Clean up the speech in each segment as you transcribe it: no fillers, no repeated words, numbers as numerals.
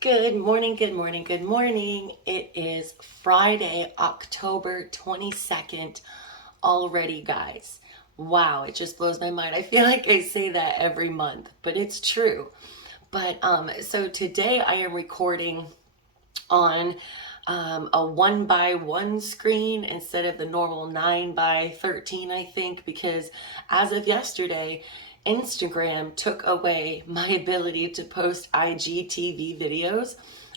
Good morning, good morning, good morning. It is Friday, October 22nd already, guys. Wow, it just blows my mind. I feel like I say that every month, but it's true. So today I am recording on a 1x1 screen instead of the normal 9x13, I think, because as of yesterday, Instagram took away my ability to post IGTV videos.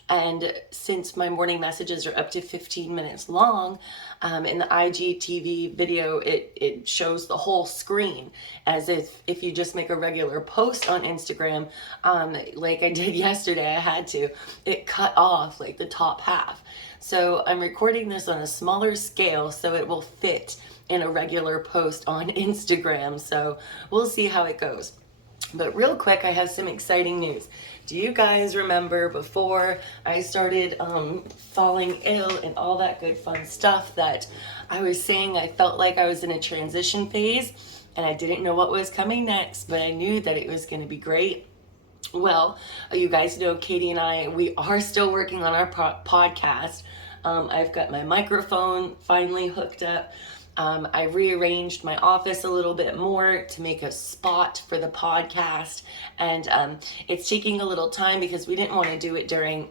And since my morning messages are up to 15 minutes long, in the IGTV video, it shows the whole screen as if you just make a regular post on Instagram, like I did yesterday, I had to, it cut off like the top half. So I'm recording this on a smaller scale so it will fit in a regular post on Instagram. So we'll see how it goes. But real quick, I have some exciting news. Do you guys remember before I started falling ill and all that good fun stuff that I was saying I felt like I was in a transition phase and I didn't know what was coming next, but I knew that it was going to be great? Well, you guys know Katie and I, we are still working on our podcast. I've got my microphone finally hooked up. I rearranged my office a little bit more to make a spot for the podcast. And it's taking a little time because we didn't want to do it during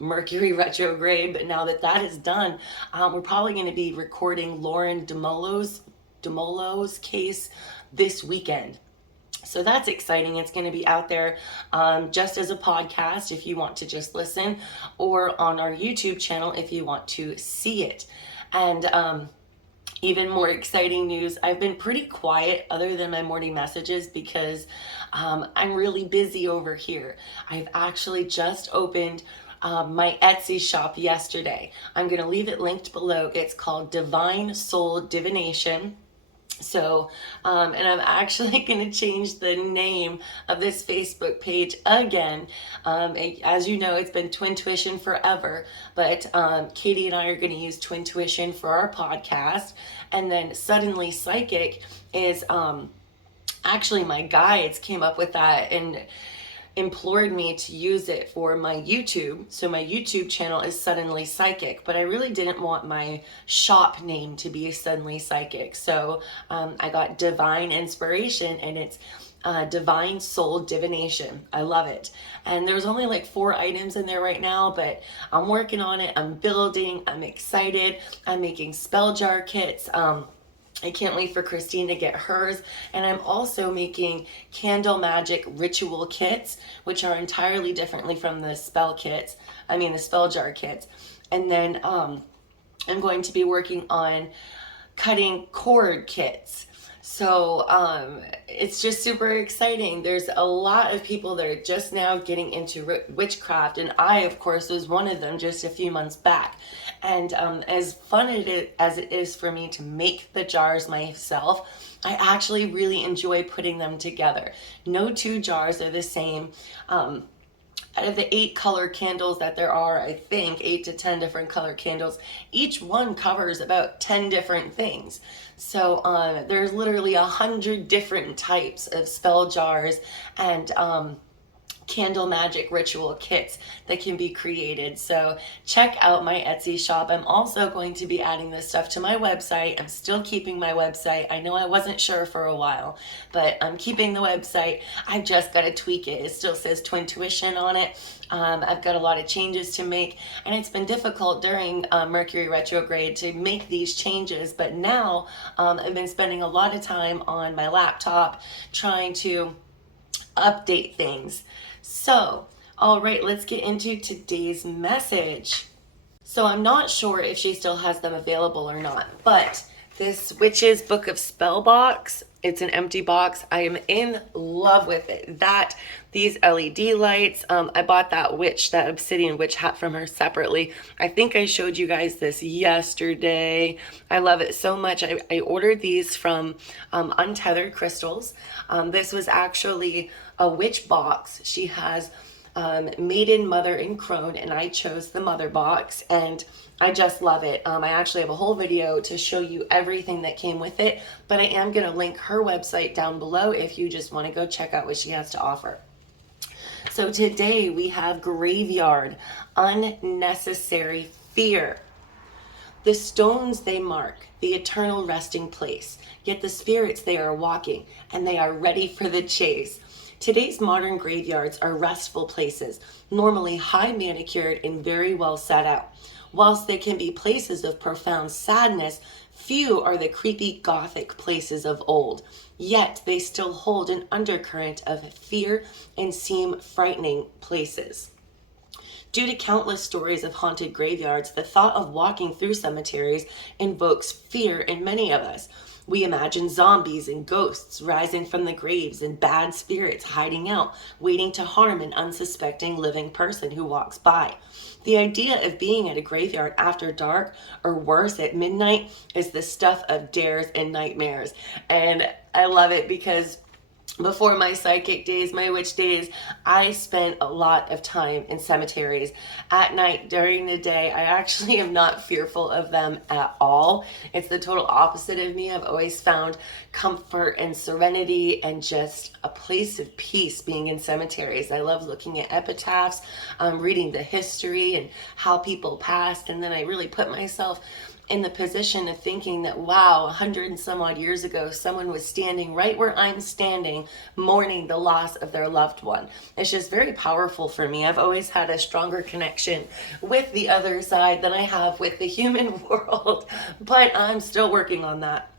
Mercury retrograde. But now that that is done, we're probably going to be recording Lauren DeMolo's case this weekend. So that's exciting. It's going to be out there just as a podcast if you want to just listen, or on our YouTube channel if you want to see it. And even more exciting news, I've been pretty quiet other than my morning messages because I'm really busy over here. I've actually just opened my Etsy shop yesterday. I'm going to leave it linked below. It's called Divine Soul Divination. So, and I'm actually going to change the name of this Facebook page again. As you know, it's been Twin Tuition forever, but Katie and I are going to use Twin Tuition for our podcast. And then Suddenly Psychic is actually my guides came up with that and implored me to use it for my YouTube. So my YouTube channel is Suddenly Psychic, but I really didn't want my shop name to be Suddenly Psychic. So I got Divine Inspiration, and it's Divine Soul Divination. I love it. And there's only like 4 items in there right now, but I'm working on it. I'm building. I'm excited. I'm making spell jar kits. I can't wait for Christine to get hers. And I'm also making candle magic ritual kits, which are entirely differently from the spell jar kits. And then I'm going to be working on cutting cord kits. So it's just super exciting. There's a lot of people that are just now getting into witchcraft, and I, of course, was one of them just a few months back. And as fun as it is for me to make the jars myself, I actually really enjoy putting them together. No 2 jars are the same. Out of the 8 color candles that there are, I think 8 to 10 different color candles, each one covers about 10 different things. So there's literally 100 different types of spell jars and candle magic ritual kits that can be created. So check out my Etsy shop. I'm also going to be adding this stuff to my website. I'm still keeping my website. I know I wasn't sure for a while, but I'm keeping the website. I've just got to tweak it. It still says Twin Tuition on it. I've got a lot of changes to make, and it's been difficult during Mercury retrograde to make these changes, but now I've been spending a lot of time on my laptop trying to update things. So, all right, let's get into today's message. So I'm not sure if she still has them available or not, but this Witch's Book of Spell box, it's an empty box. I am in love with it. These LED lights, I bought that obsidian witch hat from her separately. I think I showed you guys this yesterday. I love it so much. I ordered these from Untethered Crystals. This was actually a witch box. She has Maiden, Mother, and Crone, and I chose the Mother box, and I just love it. I actually have a whole video to show you everything that came with it, but I am going to link her website down below if you just want to go check out what she has to offer. So today we have graveyard, unnecessary fear. The stones they mark, the eternal resting place, yet the spirits they are walking, and they are ready for the chase. Today's modern graveyards are restful places, normally high manicured and very well set out. Whilst they can be places of profound sadness, few are the creepy Gothic places of old. Yet they still hold an undercurrent of fear and seem frightening places. Due to countless stories of haunted graveyards, the thought of walking through cemeteries invokes fear in many of us. We imagine zombies and ghosts rising from the graves and bad spirits hiding out, waiting to harm an unsuspecting living person who walks by. The idea of being at a graveyard after dark, or worse, at midnight, is the stuff of dares and nightmares. And I love it because before my psychic days, my witch days, I spent a lot of time in cemeteries at night. During the day, I actually am not fearful of them at all. It's the total opposite of me. I've always found comfort and serenity and just a place of peace being in cemeteries. I love looking at epitaphs, reading the history and how people passed, and then I really put myself in the position of thinking that, wow, 100 and some odd years ago, someone was standing right where I'm standing, mourning the loss of their loved one. It's just very powerful for me. I've always had a stronger connection with the other side than I have with the human world, but I'm still working on that.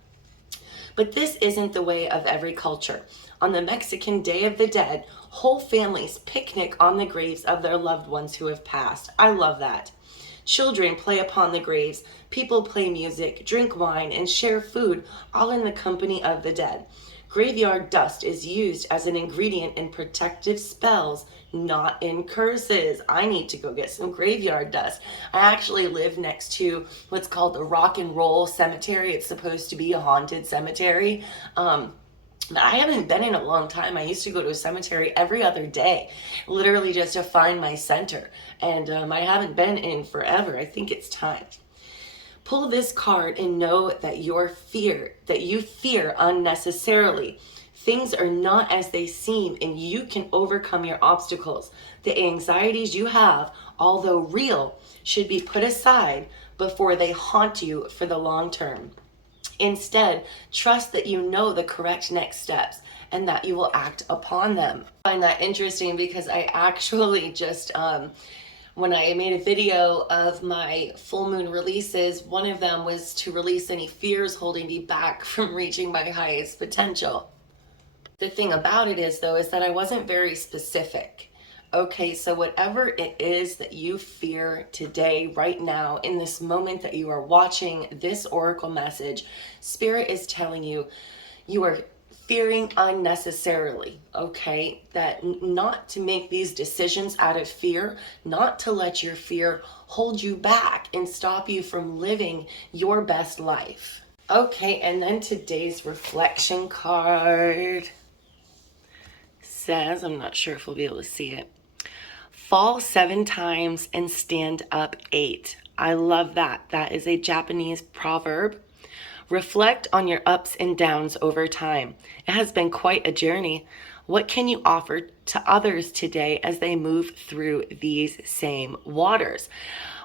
But this isn't the way of every culture. On the Mexican Day of the Dead, whole families picnic on the graves of their loved ones who have passed. I love that. Children play upon the graves, people play music, drink wine, and share food, all in the company of the dead. Graveyard dust is used as an ingredient in protective spells, not in curses. I need to go get some graveyard dust. I actually live next to what's called the Rock and Roll Cemetery. It's supposed to be a haunted cemetery. I haven't been in a long time. I used to go to a cemetery every other day, literally just to find my center. And I haven't been in forever. I think it's time. Pull this card and know that you fear unnecessarily. Things are not as they seem, and you can overcome your obstacles. The anxieties you have, although real, should be put aside before they haunt you for the long term. Instead, trust that you know the correct next steps and that you will act upon them. I find that interesting because I actually just, when I made a video of my full moon releases, one of them was to release any fears holding me back from reaching my highest potential. The thing about it is, though, is that I wasn't very specific. Okay, so whatever it is that you fear today, right now, in this moment that you are watching this oracle message, Spirit is telling you, you are fearing unnecessarily, okay? That not to make these decisions out of fear, not to let your fear hold you back and stop you from living your best life. Okay, and then today's reflection card says, I'm not sure if we'll be able to see it, fall 7 times and stand up 8. I love that. That is a Japanese proverb. Reflect on your ups and downs over time. It has been quite a journey. What can you offer to others today as they move through these same waters?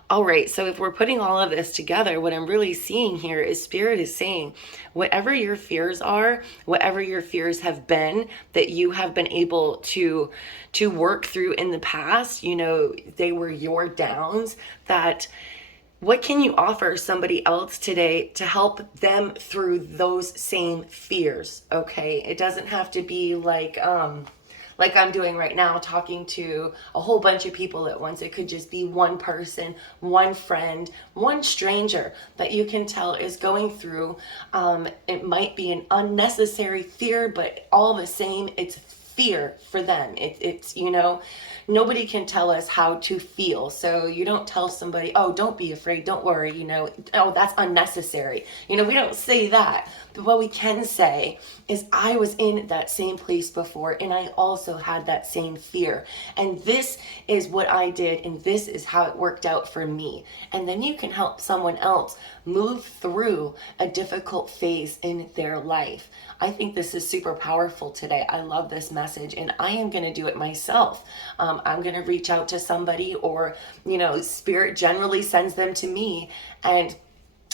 All right, so if we're putting all of this together, what I'm really seeing here is Spirit is saying, whatever your fears are, whatever your fears have been that you have been able to work through in the past, you know, they were your downs, that what can you offer somebody else today to help them through those same fears, okay? It doesn't have to be like I'm doing right now, talking to a whole bunch of people at once. It could just be one person, one friend, one stranger that you can tell is going through. It might be an unnecessary fear, but all the same, it's fear for them. It's, you know, nobody can tell us how to feel. So you don't tell somebody, oh, don't be afraid, don't worry, you know, oh, that's unnecessary. You know, we don't say that. But what we can say is, I was in that same place before, and I also had that same fear. And this is what I did, and this is how it worked out for me. And then you can help someone else move through a difficult phase in their life. I think this is super powerful today. I love this message. message, and I am going to do it myself. I'm going to reach out to somebody, or, Spirit generally sends them to me, and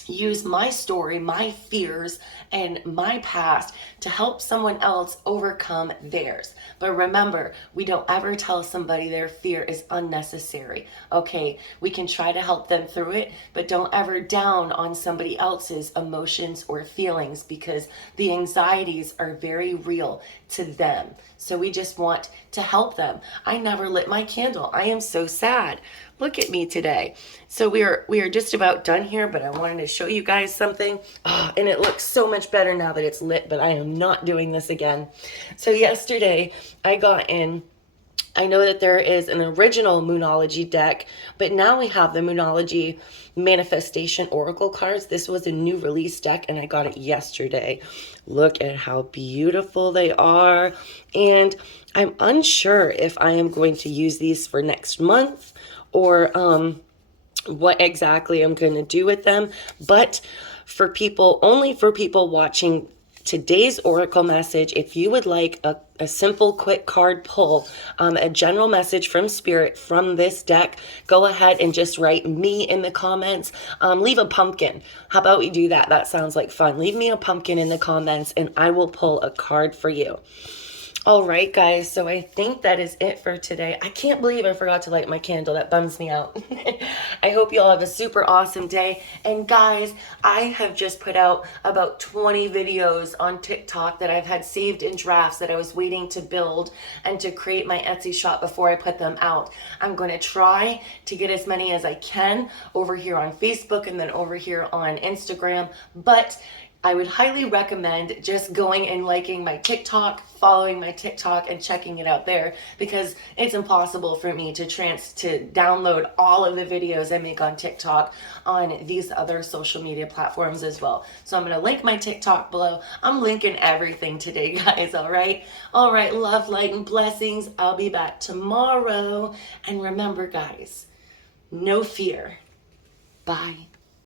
use my story, my fears, and my past to help someone else overcome theirs. But remember, we don't ever tell somebody their fear is unnecessary. Okay, we can try to help them through it, but don't ever down on somebody else's emotions or feelings, because the anxieties are very real to them. So we just want to help them. I never lit my candle. I am so sad. Look at me today. So we are just about done here, but I wanted to show you guys something. Oh, and it looks so much better now that it's lit, but I am not doing this again. So yesterday I got in, I know that there is an original Moonology deck, but now we have the Moonology Manifestation Oracle cards. This was a new release deck, and I got it yesterday. Look at how beautiful they are. And I'm unsure if I am going to use these for next month, or what exactly I'm going to do with them. But for people, only for people watching today's oracle message, if you would like a simple quick card pull, a general message from Spirit from this deck, go ahead and just write me in the comments. Leave a pumpkin. How about we do that? That sounds like fun. Leave me a pumpkin in the comments and I will pull a card for you. All right, guys, so I think that is it for today. I can't believe I forgot to light my candle. That bums me out. I hope you all have a super awesome day. And guys, I have just put out about 20 videos on TikTok that I've had saved in drafts that I was waiting to build and to create my Etsy shop before I put them out. I'm going to try to get as many as I can over here on Facebook and then over here on Instagram. But I would highly recommend just going and liking my TikTok, following my TikTok, and checking it out there, because it's impossible for me to download all of the videos I make on TikTok on these other social media platforms as well. So I'm going to link my TikTok below. I'm linking everything today, guys, all right? All right, love, light, and blessings. I'll be back tomorrow. And remember, guys, no fear. Bye.